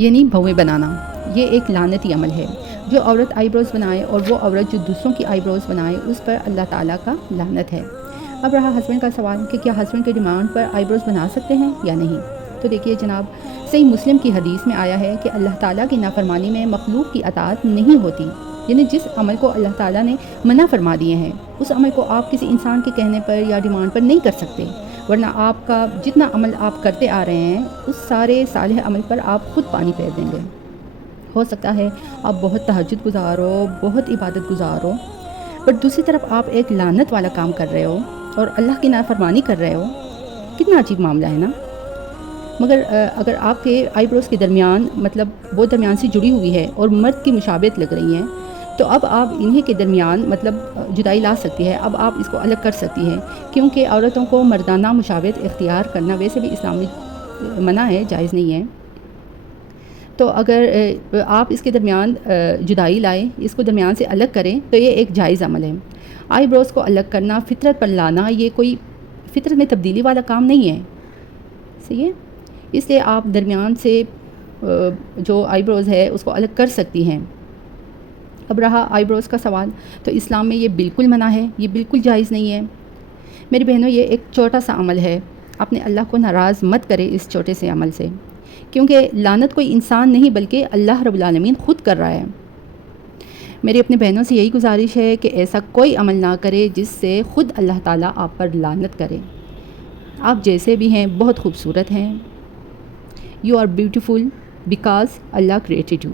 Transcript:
یعنی بھویں بنانا، یہ ایک لعنتی عمل ہے۔ جو عورت آئی بروز بنائے اور وہ عورت جو دوسروں کی آئی بروز بنائے اس پر اللہ تعالیٰ کا لعنت ہے۔ اب رہا ہسبینڈ کا سوال کہ کیا ہسبینڈ کے ڈیمانڈ پر آئی بروز بنا سکتے ہیں یا نہیں؟ تو دیکھیے جناب، صحیح مسلم کی حدیث میں آیا ہے کہ اللہ تعالیٰ کی نافرمانی میں مخلوق کی اطاعت نہیں ہوتی، یعنی جس عمل کو اللہ تعالیٰ نے منع فرما دیے ہیں اس عمل کو آپ کسی انسان کے کہنے پر یا ڈیمانڈ پر نہیں کر سکتے، ورنہ آپ کا جتنا عمل آپ کرتے آ رہے ہیں اس سارے صالح عمل پر آپ خود پانی پھیر دیں گے۔ ہو سکتا ہے آپ بہت تہجد گزار ہو، بہت عبادت گزار ہو، پر دوسری طرف آپ ایک لعنت والا کام کر رہے ہو اور اللہ کی نافرمانی کر رہے ہو۔ کتنا عجیب معاملہ ہے نا۔ مگر اگر آپ کے آئی بروز کے درمیان مطلب وہ درمیان سے جڑی ہوئی ہے اور مرد کی مشابہت لگ رہی ہیں، تو اب آپ انہیں کے درمیان مطلب جدائی لا سکتی ہے، اب آپ اس کو الگ کر سکتی ہیں، کیونکہ عورتوں کو مردانہ مشابہت اختیار کرنا ویسے بھی اسلام میں منع ہے، جائز نہیں ہے۔ تو اگر آپ اس کے درمیان جدائی لائیں، اس کو درمیان سے الگ کریں تو یہ ایک جائز عمل ہے۔ آئی بروز کو الگ کرنا، فطرت پر لانا، یہ کوئی فطرت میں تبدیلی والا کام نہیں ہے، صحیح ہے؟ اس لیے آپ درمیان سے جو آئی بروز ہے اس کو الگ کر سکتی ہیں۔ اب رہا آئی بروز کا سوال، تو اسلام میں یہ بالکل منع ہے، یہ بالکل جائز نہیں ہے۔ میری بہنوں، یہ ایک چھوٹا سا عمل ہے، اپنے اللہ کو ناراض مت کرے اس چھوٹے سے عمل سے، کیونکہ لعنت کوئی انسان نہیں بلکہ اللہ رب العالمین خود کر رہا ہے۔ میری اپنے بہنوں سے یہی گزارش ہے کہ ایسا کوئی عمل نہ کرے جس سے خود اللہ تعالیٰ آپ پر لعنت کرے۔ آپ جیسے بھی ہیں بہت خوبصورت ہیں۔ You are beautiful because Allah created you.